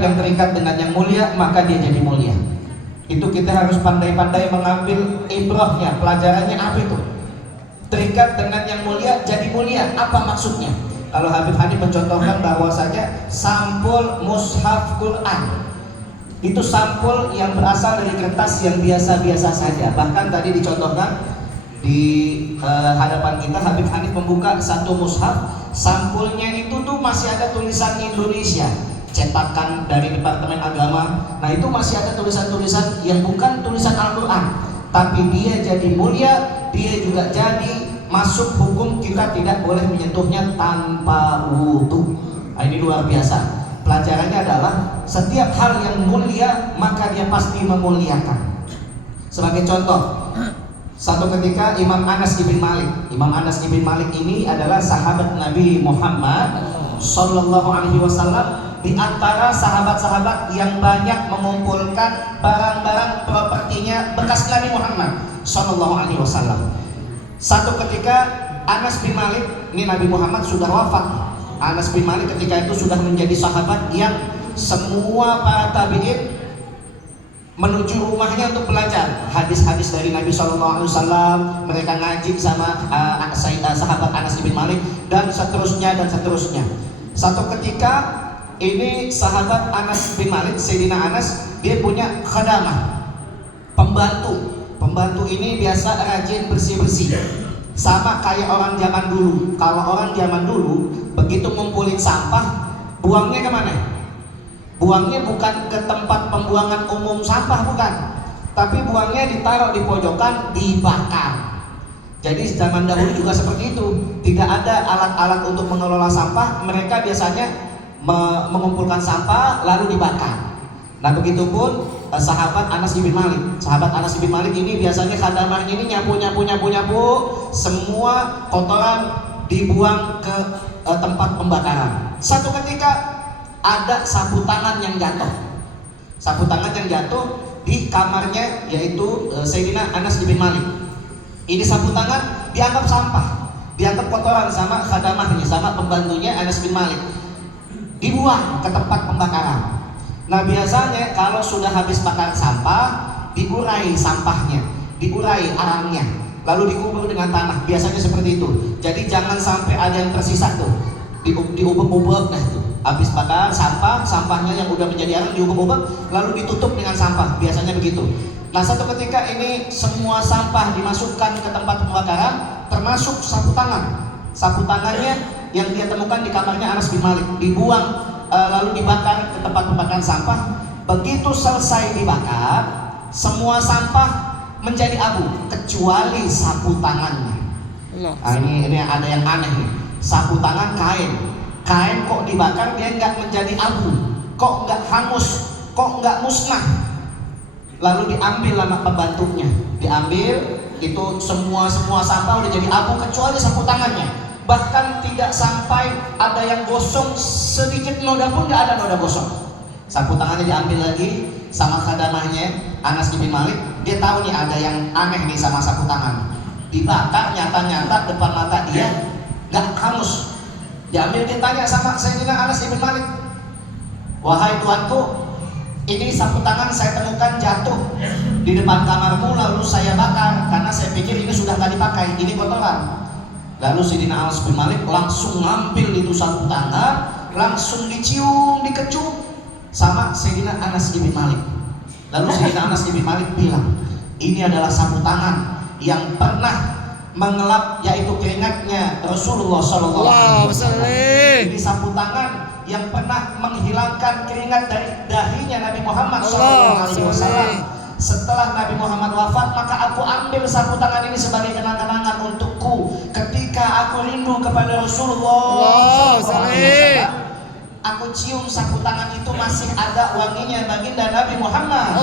yang terikat dengan yang mulia, maka dia jadi mulia. Itu kita harus pandai-pandai mengambil ibrahnya, pelajarannya apa itu? Terikat dengan yang mulia, jadi mulia, apa maksudnya? Kalau Habib Hanif mencontohkan bahwasanya sampul mushaf Quran itu sampul yang berasal dari kertas yang biasa-biasa saja. Bahkan tadi dicontohkan di hadapan kita, Habib Hanif membuka satu mushaf, sampulnya itu tuh masih ada tulisan Indonesia, cetakan dari Departemen Agama. Nah itu masih ada tulisan-tulisan yang bukan tulisan Al-Quran, tapi dia jadi mulia, dia juga jadi masuk hukum kita tidak boleh menyentuhnya tanpa wudhu. Nah, ini luar biasa. Pelajarannya adalah setiap hal yang mulia maka dia pasti memuliakan. Sebagai contoh, satu ketika Imam Anas bin Malik. Imam Anas bin Malik ini adalah sahabat Nabi Muhammad Sallallahu Alaihi Wasallam. Di antara sahabat-sahabat yang banyak mengumpulkan barang-barang propertinya bekas Nabi Muhammad Sallallahu Alaihi Wasallam. Satu ketika Anas bin Malik, ini Nabi Muhammad sudah wafat. Anas bin Malik ketika itu sudah menjadi sahabat yang semua para tabi'in menuju rumahnya untuk belajar hadis-hadis dari Nabi Sallallahu Alaihi Wasallam. Mereka ngaji sama sahabat Anas bin Malik dan seterusnya dan seterusnya. Satu ketika ini sahabat Anas bin Malik, Sayyidina Anas, dia punya khadamah, pembantu. Pembantu ini biasa rajin bersih-bersih, sama kayak orang zaman dulu. Kalau orang zaman dulu begitu ngumpulin sampah, buangnya kemana? Buangnya bukan ke tempat pembuangan umum sampah, bukan, tapi buangnya ditaruh di pojokan, dibakar. Jadi zaman dahulu juga seperti itu. Tidak ada alat-alat untuk mengelola sampah. Mereka biasanya mengumpulkan sampah lalu dibakar. Nah begitupun sahabat Anas bin Malik. Sahabat Anas bin Malik ini biasanya khadamah ini nyapu semua kotoran dibuang ke tempat pembakaran. Satu ketika ada sapu tangan yang jatuh. Sapu tangan yang jatuh di kamarnya yaitu Sayyidina Anas bin Malik. Ini sapu tangan dianggap sampah, dianggap kotoran sama khadamahnya, sama pembantunya Anas bin Malik. Dibuang ke tempat pembakaran. Nah biasanya kalau sudah habis bakar sampah, diurai sampahnya, diurai arangnya, lalu dikubur dengan tanah. Biasanya seperti itu. Jadi jangan sampai ada yang tersisa tuh, diubek-ubek. Nah itu habis bakar sampah, sampahnya yang udah menjadi arang diubek-ubek, lalu ditutup dengan sampah. Biasanya begitu. Nah satu ketika ini semua sampah dimasukkan ke tempat pembakaran, termasuk sapu tangan. Sapu tangannya yang dia temukan di kamarnya Anas bin Malik dibuang, lalu dibakar ke tempat pembakaran sampah. Begitu selesai dibakar, semua sampah menjadi abu kecuali sapu tangannya. Nah, ini ada yang aneh nih. Sapu tangan kain kok dibakar dia nggak menjadi abu, kok nggak hangus, kok nggak musnah. Lalu diambil anak pembantunya, diambil itu semua sampah udah jadi abu kecuali sapu tangannya. Bahkan tidak sampai ada yang gosong, sedikit noda pun nggak ada noda gosong. Sapu tangannya diambil lagi sama khadamahnya Anas bin Malik. Dia tahu nih ada yang aneh nih sama sapu tangan. Dibakar nyata-nyata depan mata dia, nggak hangus. Diambil, ditanya sama Sayyidina Anas bin Malik, wahai tuanku, ini sapu tangan saya temukan jatuh di depan kamarmu lalu saya bakar karena saya pikir ini sudah nggak dipakai, ini kotoran. Lalu Sayyidina Anas bin Malik langsung ngambil itu sapu tangan, langsung dicium, dikecup sama Sayyidina Anas bin Malik. Lalu Sayyidina Anas bin Malik bilang, ini adalah sapu tangan yang pernah mengelap yaitu keringatnya Rasulullah Sallallahu Alaihi Wasallam. Ini sapu tangan yang pernah menghilangkan keringat dari dahinya Nabi Muhammad Sallallahu Alaihi Wasallam. Setelah Nabi Muhammad wafat, maka aku ambil sapu tangan ini sebagai kenang-kenangan untukku ketika aku rindu kepada Rasulullah SAW. Aku cium sapu tangan itu masih ada wanginya, baginda Nabi Muhammad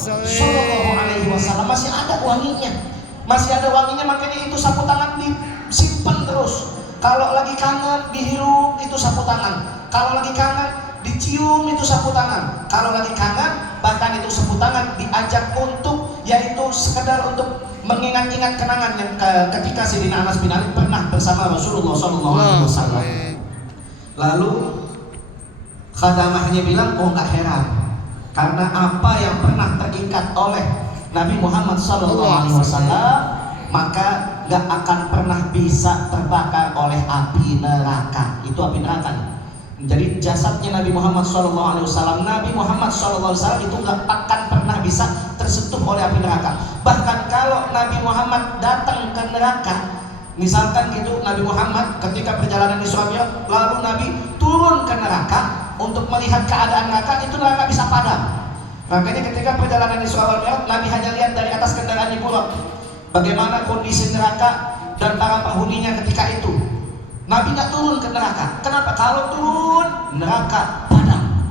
Sallallahu Alaihi Wasallam, masih ada wanginya, makanya itu sapu tangan disimpan terus. Kalau lagi kangen dihirup itu sapu tangan, kalau lagi kangen dicium itu sapu tangan, kalau lagi kangen bahkan itu sapu tangan diajak untuk yaitu sekedar untuk mengingat-ingat kenangan yang ketika Sayyidina Anas bin Malik pernah bersama Rasulullah SAW. Lalu Khadamahnya bilang, oh nggak heran, karena apa yang pernah terikat oleh Nabi Muhammad SAW, maka nggak akan pernah bisa terbakar oleh api neraka. Itu api neraka. Jadi jasadnya Nabi Muhammad SAW, Nabi Muhammad SAW itu nggak akan pernah bisa tersentuh oleh api neraka. Bahkan kalau Nabi Muhammad datang ke neraka, misalkan gitu, Nabi Muhammad ketika perjalanan Isra Mi'raj, lalu Nabi turun ke neraka untuk melihat keadaan neraka, itu neraka bisa padam. Makanya ketika perjalanan Isra Mi'raj, Nabi hanya lihat dari atas kendaraan Buraq bagaimana kondisi neraka dan para penghuninya ketika itu. Nabi nggak turun ke neraka. Kenapa? Kalau turun, neraka padam.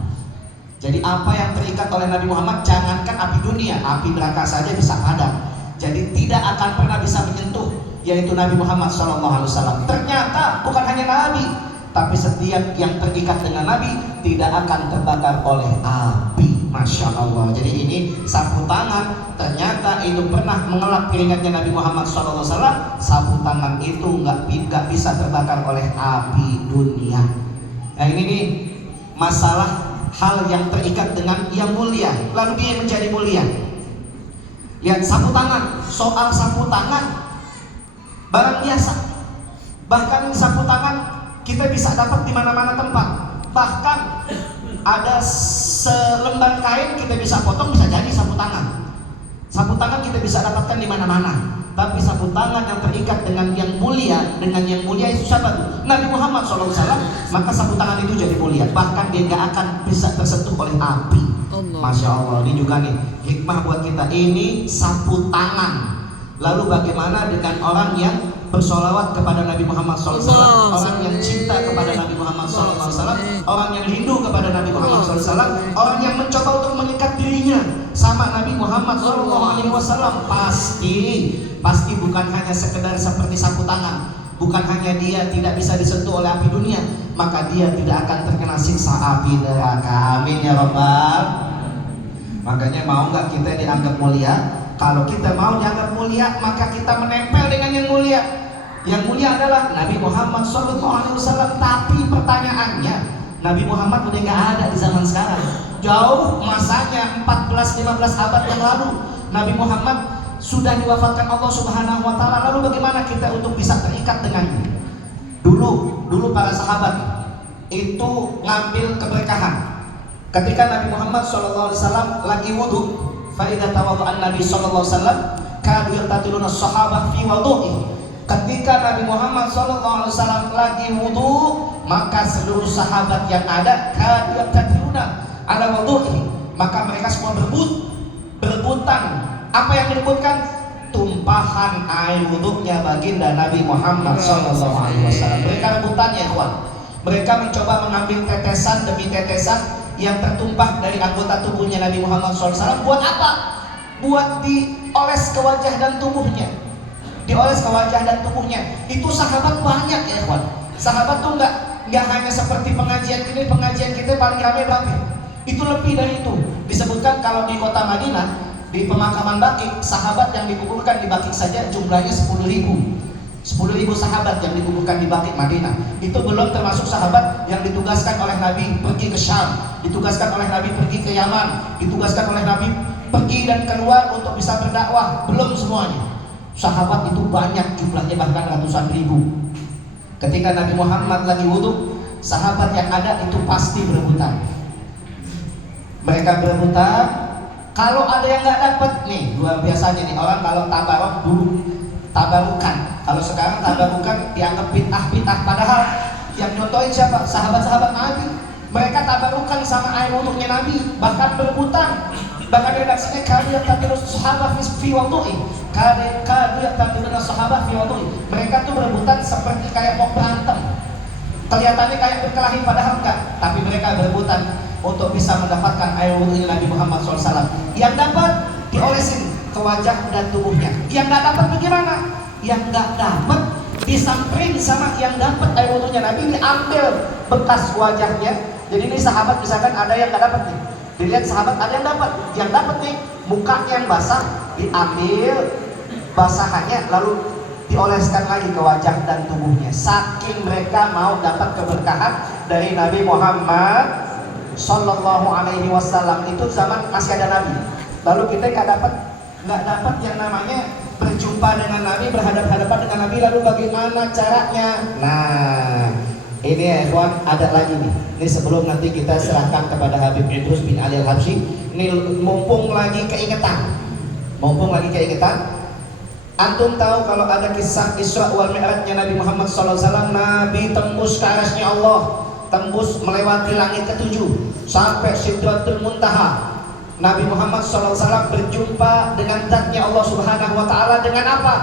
Jadi apa yang terikat oleh Nabi Muhammad, jangankan api dunia, api neraka saja bisa padam. Jadi tidak akan pernah bisa menyentuh, yaitu Nabi Muhammad SAW. Ternyata bukan hanya Nabi, tapi setiap yang terikat dengan Nabi tidak akan terbakar oleh api. Masya Allah. Jadi ini sapu tangan, ternyata itu pernah mengelak keringatnya Nabi Muhammad SAW. Sapu tangan itu nggak bisa terbakar oleh api dunia. Nah ini nih masalah hal yang terikat dengan yang mulia, lalu dia menjadi mulia. Lihat sapu tangan, soal sapu tangan barang biasa. Bahkan sapu tangan kita bisa dapat di mana-mana tempat. Bahkan ada selembar kain kita bisa potong, bisa jadi sapu tangan. Sapu tangan kita bisa dapatkan di mana-mana. Tapi sapu tangan yang terikat dengan yang mulia, itu siapa tuh? Nabi Muhammad SAW. Maka sapu tangan itu jadi mulia. Bahkan dia nggak akan bisa tersentuh oleh api. Masya Allah. Ini juga nih hikmah buat kita. Ini sapu tangan. Lalu bagaimana dengan orang yang bersolawat kepada Nabi Muhammad SAW, orang yang cinta kepada Nabi Muhammad SAW, orang yang rindu kepada Nabi Muhammad SAW, orang yang mencoba untuk mengikat dirinya sama Nabi Muhammad SAW, pasti bukan hanya sekedar seperti sapu tangan, bukan hanya dia tidak bisa disentuh oleh api dunia, maka dia tidak akan terkena siksa api neraka. Amin ya Rabbal. Makanya mau nggak kita dianggap mulia? Kalau kita mau dianggap mulia, maka kita menempel dengan yang mulia. Yang mulia adalah Nabi Muhammad SAW. Tapi pertanyaannya, Nabi Muhammad udah nggak ada di zaman sekarang. Jauh masanya 14-15 abad yang lalu. Nabi Muhammad sudah diwafatkan Allah Subhanahu Wa Taala. Lalu bagaimana kita untuk bisa terikat dengannya? Dulu para sahabat itu ngambil keberkahan. Ketika Nabi Muhammad SAW lagi wudhu, faidah tawadhu'an Nabi SAW kadu yaqtatiluna sahabah fi wudu'i. Ketika Nabi Muhammad SAW lagi wudhu, maka seluruh sahabat yang ada kadu yaqtatiluna ala wudu'i, maka mereka semua berebutan. Apa yang direbutkan? Tumpahan air wudhunya baginda Nabi Muhammad SAW. Mereka rebutan ya kawan. Mereka mencoba mengambil tetesan demi tetesan yang tertumpah dari anggota tubuhnya Nabi Muhammad SAW. Buat apa? Buat dioles ke wajah dan tubuhnya. Dioles ke wajah dan tubuhnya. Itu sahabat banyak ya kawan. Sahabat tuh nggak hanya seperti pengajian kita paling ramai berapa? Itu lebih dari itu. Disebutkan kalau di kota Madinah, di pemakaman Baqi, sahabat yang dikuburkan di Baqi saja jumlahnya 10.000 sahabat yang dikuburkan di Baqi Madinah. Itu belum termasuk sahabat yang ditugaskan oleh Nabi pergi ke Syam, ditugaskan oleh Nabi pergi ke Yaman, ditugaskan oleh Nabi pergi dan keluar untuk bisa berdakwah. Belum semuanya. Sahabat itu banyak jumlahnya, bahkan ratusan ribu. Ketika Nabi Muhammad lagi wudhu, sahabat yang ada itu pasti berebutan. Mereka berebutan. Kalau ada yang nggak dapat nih, luar biasanya nih orang kalau tabarok dulu tabarukan. Kalau sekarang tabarukan dianggap bid'ah. Padahal yang nyontohin siapa? Sahabat-sahabat Nabi. Mereka tabarukan sama air wudhunya Nabi, bahkan berebutan. Bahkan redaksinya kalian tatirus sahabat fi wudu'i. Kalian tatirus sahabat fi wudu'i. Mereka tuh berebutan seperti kayak mau berantem. Kelihatannya kayak berkelahi padahal enggak, tapi mereka berebutan untuk bisa mendapatkan air wudhunya Nabi Muhammad SAW. Yang dapat diolesin ke wajah dan tubuhnya. Yang nggak dapat bagaimana? Yang nggak dapat disamperin sama yang dapat air wudhunya Nabi, diambil bekas wajahnya. Jadi ini sahabat misalkan ada yang nggak dapat nih, dilihat sahabat ada yang dapat nih mukanya yang basah, diambil basahannya lalu dioleskan lagi ke wajah dan tubuhnya. Saking mereka mau dapat keberkahan dari Nabi Muhammad Sallallahu Alaihi Wasallam. Itu zaman masih ada Nabi. Lalu kita nggak dapat yang namanya berjumpa dengan Nabi, berhadapan-hadapan dengan Nabi. Lalu bagaimana caranya? Nah, ini ya kawan, ada lagi nih. Ini sebelum nanti kita serahkan kepada Habib Idrus bin Ali Al-Habsyi. Ini mumpung lagi keingetan. Antum tahu kalau ada kisah Isra wal Mi'rajnya Nabi Muhammad SAW. Nabi tembus ke arasnya Allah, tembus melewati langit ketujuh sampai Sidratul Muntaha. Nabi Muhammad SAW berjumpa dengan zatnya Allah Subhanahu wa Ta'ala dengan apa?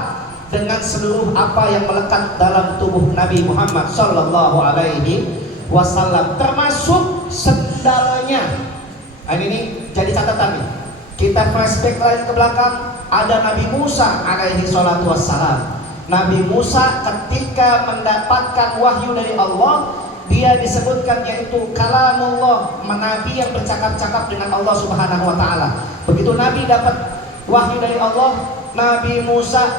Dengan seluruh apa yang melekat dalam tubuh Nabi Muhammad Sallallahu Alaihi Wasallam, termasuk sendalnya. Ini jadi catatan nih. Kita flashback lagi ke belakang. Ada Nabi Musa alaihi salatu wassalam. Nabi Musa ketika mendapatkan wahyu dari Allah, dia disebutkan yaitu kalamullah, nabi yang bercakap-cakap dengan Allah Subhanahu wa Ta'ala. Begitu Nabi dapat wahyu dari Allah, Nabi Musa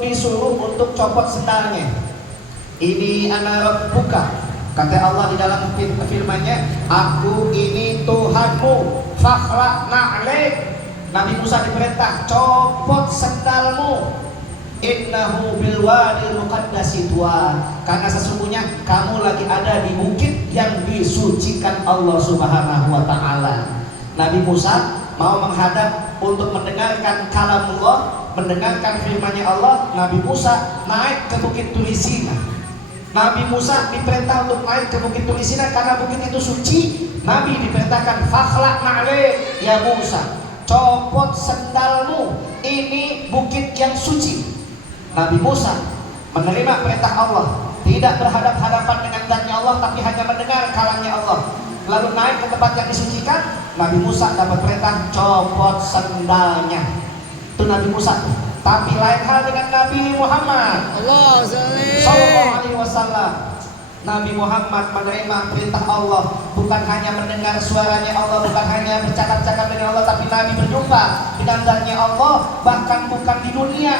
disuruh untuk copot sendalnya. Ini ana rabbuka, kata Allah di dalam firman-Nya, aku ini Tuhanmu, fakhla na'laik. Nabi Musa diperintah, copot sendalmu, innahu bil wadil muqaddasi tuwa, karena sesungguhnya kamu lagi ada di bukit yang disucikan Allah Subhanahu wa Ta'ala. Nabi Musa mau menghadap untuk mendengarkan kalamullah, mendengarkan firman-Nya Allah. Nabi Musa naik ke bukit Turisina. Nabi Musa diperintah untuk naik ke bukit Turisina karena bukit itu suci. Nabi diperintahkan, fakhla na'laik ya Musa, copot sendalmu, ini bukit yang suci. Nabi Musa menerima perintah Allah, tidak berhadap-hadapan dengan zatnya Allah, tapi hanya mendengar kalamnya Allah. Lalu naik ke tempat yang disucikan. Nabi Musa dapat perintah, copot sendalnya. Itu Nabi Musa. Tapi lain hal dengan Nabi Muhammad Sallallahu Alaihi Wasallam. Nabi Muhammad menerima perintah Allah, bukan hanya mendengar suaranya Allah, bukan hanya bercakap-cakap dengan Allah, tapi Nabi berjumpa dengan zatnya Allah, bahkan bukan di dunia.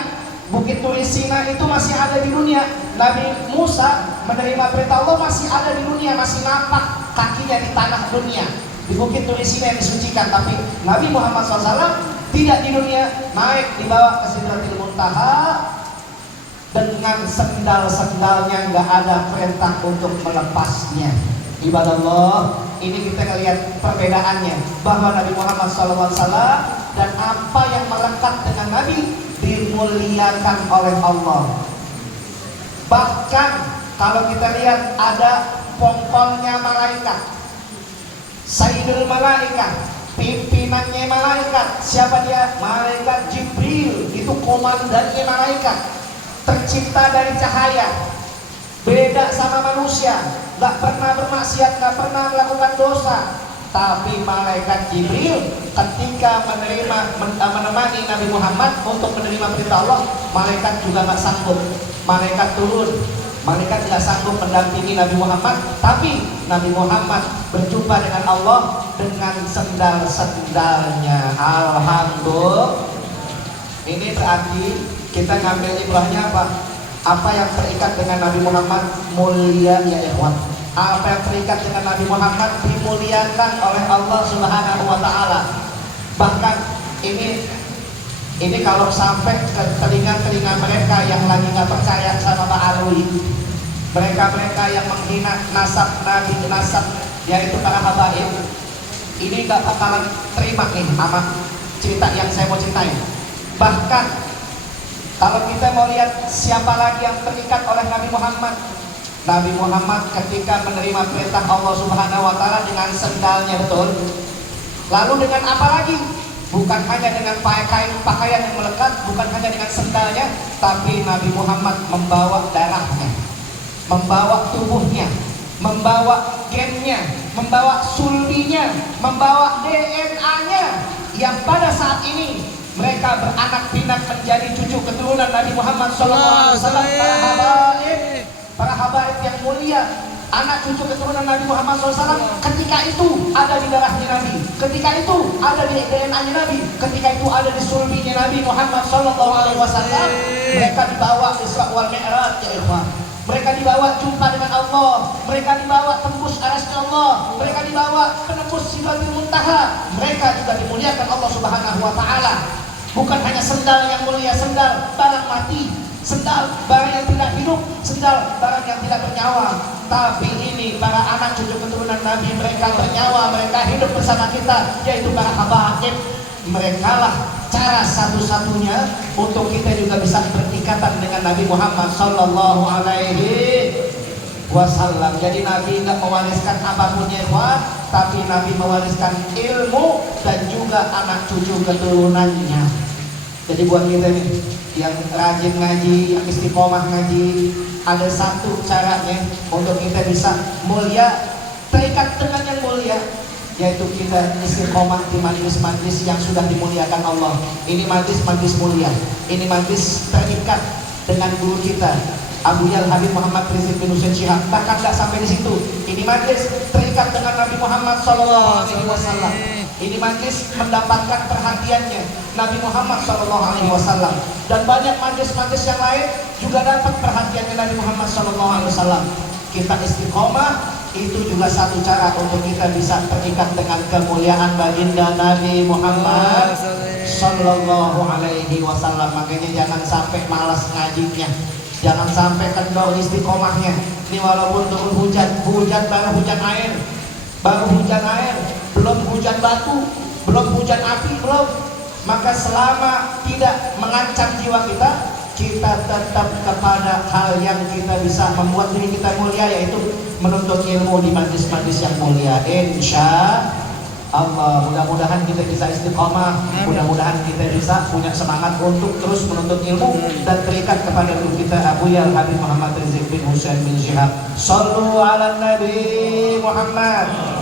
Bukit Turisina itu masih ada di dunia. Nabi Musa menerima perintah Allah masih ada di dunia, masih nampak kakinya di tanah dunia, di Bukit Turisina yang disucikan. Tapi Nabi Muhammad SAW tidak di dunia, naik dibawa ke Sidratul Muntaha dengan sendal-sendalnya, nggak ada perintah untuk melepasnya. Ibadah Allah, ini kita lihat perbedaannya, bahwa Nabi Muhammad SAW dan apa yang melekat dengan Nabi dimuliakan oleh Allah. Bahkan kalau kita lihat ada pongkolnya malaikat, Sayyidul Malaikat, pimpinannya malaikat. Siapa dia? Malaikat Jibril. Itu komandannya malaikat, tercipta dari cahaya, beda sama manusia, gak pernah bermaksiat, gak pernah melakukan dosa. Tapi malaikat Jibril ketika menemani Nabi Muhammad untuk menerima perintah Allah, malaikat juga gak sanggup. Malaikat turun, malaikat tidak sanggup mendampingi Nabi Muhammad. Tapi Nabi Muhammad berjumpa dengan Allah dengan sendal-sendalnya. Alhamdulillah. Ini berarti kita ngambil ibrahnya apa? Apa yang terikat dengan Nabi Muhammad mulia ya ikhwan. Apa yang terikat dengan Nabi Muhammad dimuliakan oleh Allah Subhanahu wa Ta'ala. Bahkan ini kalau sampai ke telinga-telinga mereka yang lagi nggak percaya sama Pak Alwi, mereka yang menghina nasab Nabi, nasab yaitu para habaib, ini nggak bakalan terima nih sama cerita yang saya mau ceritain. Bahkan kalau kita mau lihat siapa lagi yang terikat oleh Nabi Muhammad, Nabi Muhammad ketika menerima perintah Allah Subhanahu wa Ta'ala dengan sendalnya, betul. Lalu dengan apa lagi? Bukan hanya dengan pakaian yang melekat, bukan hanya dengan sendalnya, tapi Nabi Muhammad membawa darahnya, membawa tubuhnya, membawa gennya, membawa sulbinya, membawa DNA-nya, yang pada saat ini mereka beranak pinak menjadi cucu keturunan Nabi Muhammad SAW. Para habaib yang mulia, anak cucu keturunan Nabi Muhammad SAW, ketika itu ada di darahnya Nabi, ketika itu ada di DNA-nya Nabi, ketika itu ada di sulbinya Nabi Muhammad SAW. Mereka dibawa Isra wal Mi'raj ya ikhwan. Mereka dibawa jumpa dengan Allah, mereka dibawa tembus arasnya Allah, mereka dibawa penembus Sidratul Muntaha. Mereka juga dimuliakan Allah Subhanahu wa taala. Bukan hanya sendal yang mulia, sendal barang mati, sendal barang yang tidak hidup, sendal barang yang tidak bernyawa. Tapi ini para anak cucu keturunan Nabi, mereka bernyawa, mereka hidup bersama kita, yaitu para habaib. Mereka lah cara satu-satunya untuk kita juga bisa berikatan dengan Nabi Muhammad Sallallahu Alaihi Wasallam. Jadi Nabi nggak mewariskan apapun ya, tapi Nabi mewariskan ilmu dan juga anak cucu keturunannya. Jadi buat kita nih yang rajin ngaji, yang istiqomah ngaji, ada satu caranya untuk kita bisa mulia, terikat dengan yang mulia, yaitu kita istiqomah di majlis-majlis yang sudah dimuliakan Allah. Ini majlis-majlis mulia, ini majlis terikat dengan guru kita Abu Yal Habib Muhammad Rizik bin Hussein Syihab. Bahkan tidak sampai di situ, ini majlis terikat dengan Nabi Muhammad SAW. Ini majlis mendapatkan perhatiannya Nabi Muhammad SAW. Dan banyak majlis-majlis yang lain juga dapat perhatiannya Nabi Muhammad SAW. Kita istiqomah, itu juga satu cara untuk kita bisa terikat dengan kemuliaan baginda Nabi Muhammad Sallallahu Alaihi Wasallam. Makanya jangan sampai malas ngajinya, jangan sampai kendor istiqomahnya. Ini walaupun turun hujan, baru hujan air, belum hujan batu, belum hujan api, belum. Maka selama tidak mengancam jiwa kita, kita tetap kepada hal yang kita bisa membuat diri kita mulia, yaitu menuntut ilmu di majlis-majlis yang mulia. Insya Allah, mudah-mudahan kita bisa istiqomah, mudah-mudahan kita bisa punya semangat untuk terus menuntut ilmu dan terikat kepada guru kita Abu Yal Habib Muhammad Rizik bin Hussein bin Syihab. Sallu ala Nabi Muhammad.